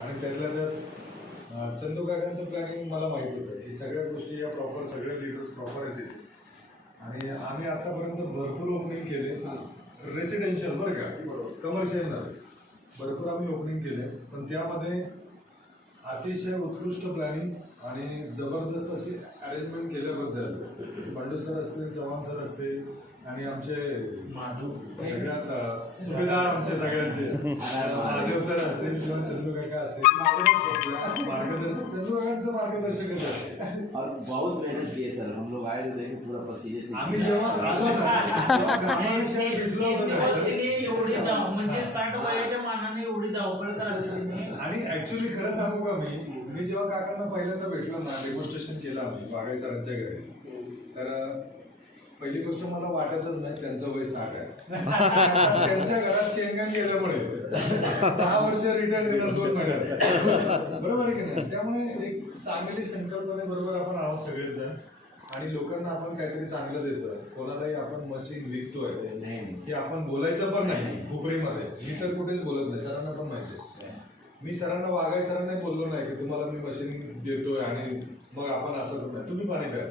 आणि त्यातल्या त्यात चंदू काकांचं प्लॅनिंग मला माहीत होतं. की सगळ्या गोष्टी या प्रॉपर सगळे लिडर्स प्रॉपर आहेत. आणि आम्ही आतापर्यंत भरपूर ओपनिंग केले. रेसिडेन्शियल बरं का? कमर्शियल नव्हे भरपूर आम्ही ओपनिंग केले. पण त्यामध्ये अतिशय उत्कृष्ट प्लॅनिंग आणि जबरदस्त अशी अरेंजमेंट केल्याबद्दल बंडू सर असतील चव्हाण सर असतील आणि आमचे सगळ्यात सुभेदार आमचे सगळ्यांचे. महादेव सर असतील किंवा चंदू काका असतील मार्गदर्शक मार्गदर्शक चंदू काकांचं मार्गदर्शकच आहे. और बहुत मेहनत की है सर. हम लोग आए थे देखे पूरा पसीने से आम्ही जेव्हा आलो ना तेव्हा ग्रामाविषयी भिजलो होतो ना. सर. एवढी धाव म्हणजे साठ वयाच्या मानाने एवढी धावपळ करावी आणि ऍक्च्युली खरं सांगू का मी? मी जेव्हा काकांना पहिल्यांदा भेटलो ना डेमॉन्स्ट्रेशन केलं आम्ही बागाई सरांच्या घरी. तर पहिली गोष्ट मला वाटतच नाही त्यांचं वय साठ आहे. त्यांच्या घरात केंगण गेल्यामुळे दहा वर्ष रिटर्न येणार दोन महिन्यात. बरोबर आहे की नाही? त्यामुळे एक चांगली संकल्पने बरोबर आपण आहोत सगळेजण. आणि लोकांना आपण काहीतरी चांगलं देतोय. कोणालाही आपण मशीन विकतोय. हे आपण बोलायचं पण नाही हुपरीमध्ये मी तर कुठेच बोलत नाही. सरांना पण माहिती आहे. मी सरांना वागाय सरांना बोललो नाही की तुम्हाला मी मशीन देतोय आणि मग आपण असं तुम्ही पाणी प्या.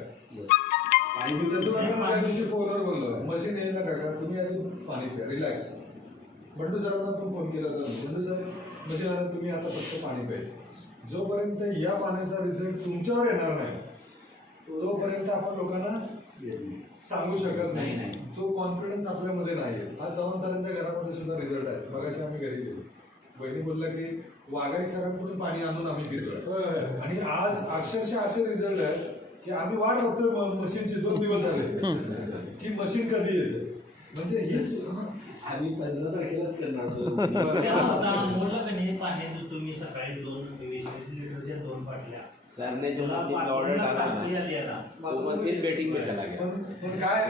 आणि चंदू दिवशी फोनवर बोललो. मशीन येईल ना काका तुम्ही आधी पाणी प्या. रिलॅक्स बंडू सरांना पण फोन केला होता. बंडू सर म्हणजे आता तुम्ही आता फक्त पाणी प्यायचं. जोपर्यंत या पाण्याचा रिझल्ट तुमच्यावर येणार नाही तोपर्यंत आपण लोकांना सांगू शकत नाही. तो कॉन्फिडन्स आपल्यामध्ये नाही आहे आज चव्हाण सरांच्या घरामध्ये सुद्धा रिझल्ट आहे. मगाशी आम्ही घरी गेलो. बहिणी बोलल्या की वाघाई सरांकडून पाणी आणून आम्ही पितोय. आणि आज अक्षरशः असे रिझल्ट आहेत की आम्ही वाट बघतोय मशीनची दोन दिवस झाले. की मशीन कधी येते? म्हणजे हीच आम्ही पंधरा तारखेलाच करणार होतो. मोठं का नाही पाणी देतो मी सकाळी दोन वीस वीस लिटरच्या दोन बाटल्या. सर ने जो मशीन का ऑर्डर डाला मशीन बेटिंग में चला गया. काय